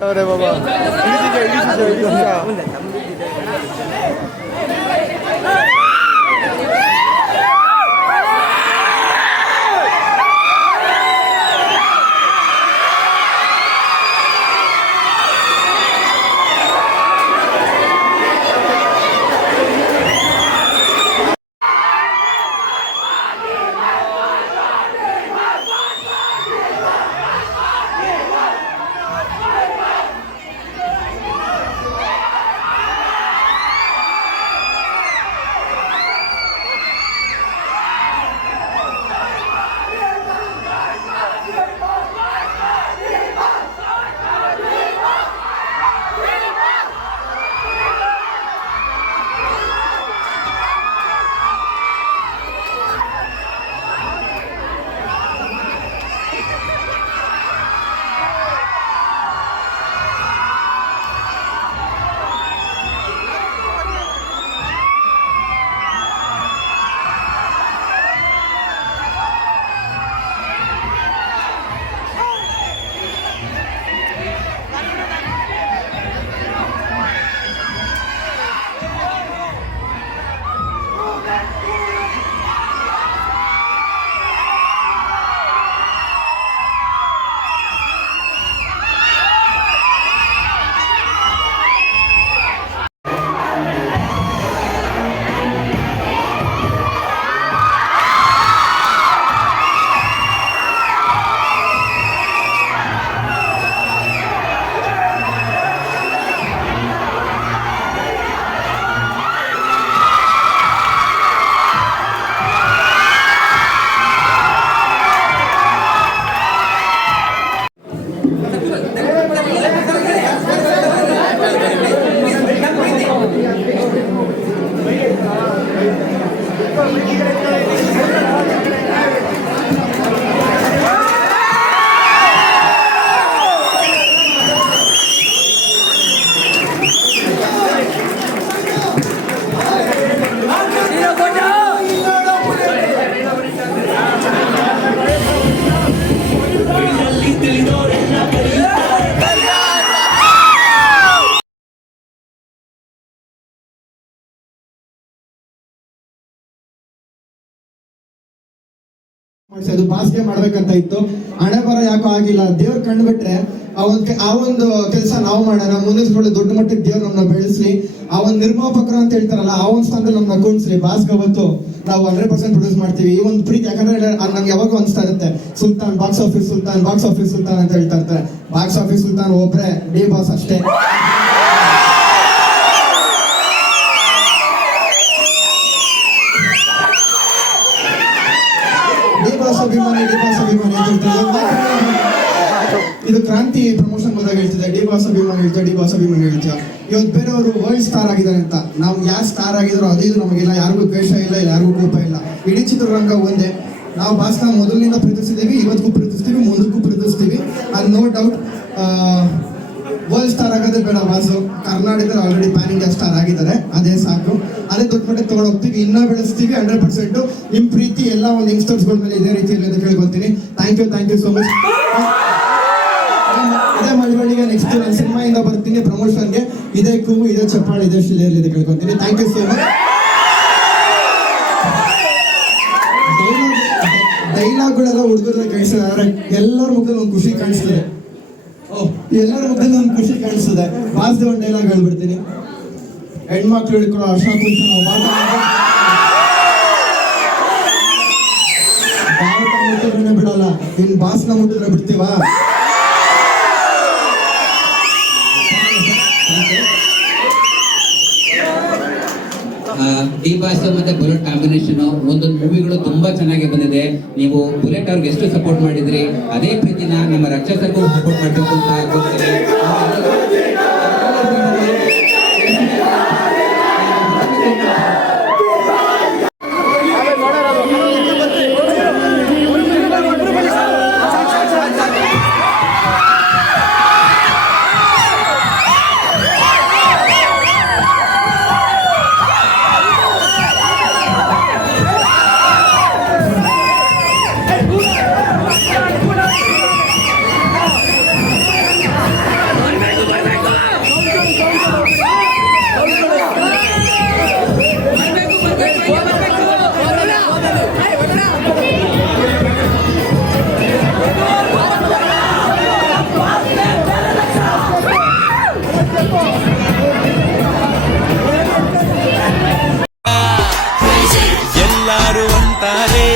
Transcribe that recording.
그래 봐봐. 이리지자. ಅದು ಬಾಸ್ಗೆ ಮಾಡ್ಬೇಕಂತ ಇತ್ತು. ಹಣೆ ಬರ ಯಾಕೋ ಆಗಿಲ್ಲ. ದೇವ್ರ ಕಂಡುಬಿಟ್ರೆ ಆ ಒಂದು ಕೆಲಸ ನಾವು ಮಾಡೋಣ, ಮುನಿಸ್ಗಳು ದೊಡ್ಡ ಮಟ್ಟಕ್ಕೆ ದೇವ್ರು ನಮ್ಮನ್ನ ಬೆಳೆಸ್ಲಿ. ಆ ಒಂದು ನಿರ್ಮಾಪಕರು ಅಂತ ಹೇಳ್ತಾರಲ್ಲ, ಆ ಒಂದು ಸ್ಥಾನದಲ್ಲಿ ನಮ್ಮನ್ನ ಕೂಡಿಸ್ಲಿ. ಬಾಸ್ಗೆ ಅವತ್ತು ನಾವು 100% ಪ್ರೊಡ್ಯೂಸ್ ಮಾಡ್ತೀವಿ. ಈ ಒಂದು ಪ್ರೀತಿ, ಯಾಕಂದ್ರೆ ನಂಗೆ ಯಾವಾಗ ಅನಿಸ್ತಾ ಇರುತ್ತೆ, Sultan box office Sultan, box office Sultan ಅಂತ ಹೇಳ್ತಾ ಇರ್ತಾರೆ. ಬಾಕ್ಸ್ ಆಫೀಸ್ ಸುಲ್ತಾನ್ ಒಬ್ರೆ, ಡಿ ಬಾಸ್ ಅಷ್ಟೇ. ಅಭಿಮಾನಿ ಇದು ಕ್ರಾಂತಿ ಪ್ರಮೋಷನ್ ಬಂದಾಗ ಹೇಳ್ತಿದ್ದೆ, ಡಿ ಬಾಸ್ ಅಭಿಮಾನಿ ಹೇಳ್ತೀವಿ, ಡಿ ಬಾಸ್ ಅಭಿಮಾನಿ ಹೇಳ್ತೀವಿ. ಇವತ್ತು ಬೇರೆಯವರು ವರ್ಲ್ಡ್ ಸ್ಟಾರ್ ಆಗಿದ್ದಾರೆ ಅಂತ. ನಾವು ಯಾರು ಸ್ಟಾರ್ ಆಗಿದ್ರು ಅದು ಇದು ನಮಗಿಲ್ಲ, ಯಾರಿಗೂ ದ್ವೇಷ ಇಲ್ಲ, ಯಾರಿಗೂ ಕೋಪ ಇಲ್ಲ. ಇಡೀ ಚಿತ್ರರಂಗ ಒಂದೇ. ನಾವು ಬಾಸ್ನ ಮೊದಲಿನಿಂದ ಪ್ರೀತಿಸಿದ್ದೀವಿ, ಇವತ್ತಿಗೂ ಪ್ರೀತಿಸ್ತೀವಿ, ಮುಂದಕ್ಕೂ ಪ್ರೀತಿಸ್ತೀವಿ. ಅದು ನೋ ಡೌಟ್. ವರ್ಲ್ಡ್ ಸ್ಟಾರ್ ಆಗೋದೇ ಬೇಡ ಬಾಸು. ಕರ್ನಾಟಕದಲ್ಲಿ ಆಲ್ರೆಡಿ ಪ್ಯಾನ್ ಇಂಡಿಯಾ ಸ್ಟಾರ್ ಆಗಿದ್ದಾರೆ, ಅದೇ ಸಾಕು. ಅದೇ ದೊಡ್ಡ ಮಟ್ಟಕ್ಕೆ ತಗೊಂಡೋಗ್ತೀವಿ, ಇನ್ನೂ ಬೆಳೆಸ್ತೀವಿ. 100% ನಿಮ್ಮ ಪ್ರೀತಿ ಎಲ್ಲ ಒಂದು ಯಂಗ್ಸ್ಟರ್ಸ್ಗಳ ಮೇಲೆ ಇದೇ ರೀತಿಯಲ್ಲಿ ಅಂತ ಕೇಳ್ಕೊತೀನಿ. Thank you so much. ಇದೇ ಮಳವಳ್ಳಿಗೆ ನೆಕ್ಸ್ಟ್ ನಾನು ಸಿನಿಮಾಯಿಂದ ಬರ್ತೀನಿ ಪ್ರಮೋಷನ್ಗೆ. ಇದೇ ಕೂಗು, ಇದೇ ಚಪ್ಪಾಳೆ, ಇದೇ ಶಿಲೆಯಲ್ಲಿ ಅಂತ ಕೇಳ್ಕೊತೀನಿ. Thank you so much. ಡೈಲಾಗ್ಗಳೆಲ್ಲ ಹುಡುಗರ ಕೇಳಿಸಿದ್ರೆ ಎಲ್ಲರ ಮುಖದಲ್ಲಿ ಒಂದು ಖುಷಿ ಕಾಣಿಸ್ತದೆ. ಎಲ್ಲರ ಮುಖದಲ್ಲಿ ಒಂದು ಖುಷಿ ಕಾಣಿಸ್ತದೆ. ಬಾಸ್ದೆ ಒಂದು ಡೈಲಾಗ್ ಹೇಳ್ಬಿಡ್ತೀನಿ. ಹೆಣ್ಮಕ್ಳು ಹಿಡ್ಕೊಳ್ಳೋ ಹರ್ಷ ಕುಂತ ನಾವು ಮುಟ್ಟಿದ್ರೆ ಬಿಡಲ್ಲ, ಇನ್ ಬಾಸ್ನ ಮುಟ್ಟಿದ್ರೆ ಬಿಡ್ತೀವಾ? ಡಿ ಬಾಸ್ ಮತ್ತೆ ಬುಲೆಟ್ ಕಾಂಬಿನೇಷನ್ ಒಂದೊಂದು ಮೂವಿಗಳು ತುಂಬಾ ಚೆನ್ನಾಗಿ ಬಂದಿದೆ. ನೀವು ಬುಲೆಟ್ ಅವ್ರಿಗೆ ಎಷ್ಟು ಸಪೋರ್ಟ್ ಮಾಡಿದ್ರಿ, ಅದೇ ಪ್ರೀತಿನ ನಮ್ಮ ರಕ್ಷಕರಿಗೂ ಸಪೋರ್ಟ್ ಮಾಡಬೇಕು ಅಂತ ಹೋಗ್ತಾರೆ. ಮಾಡ್ತಾರೆ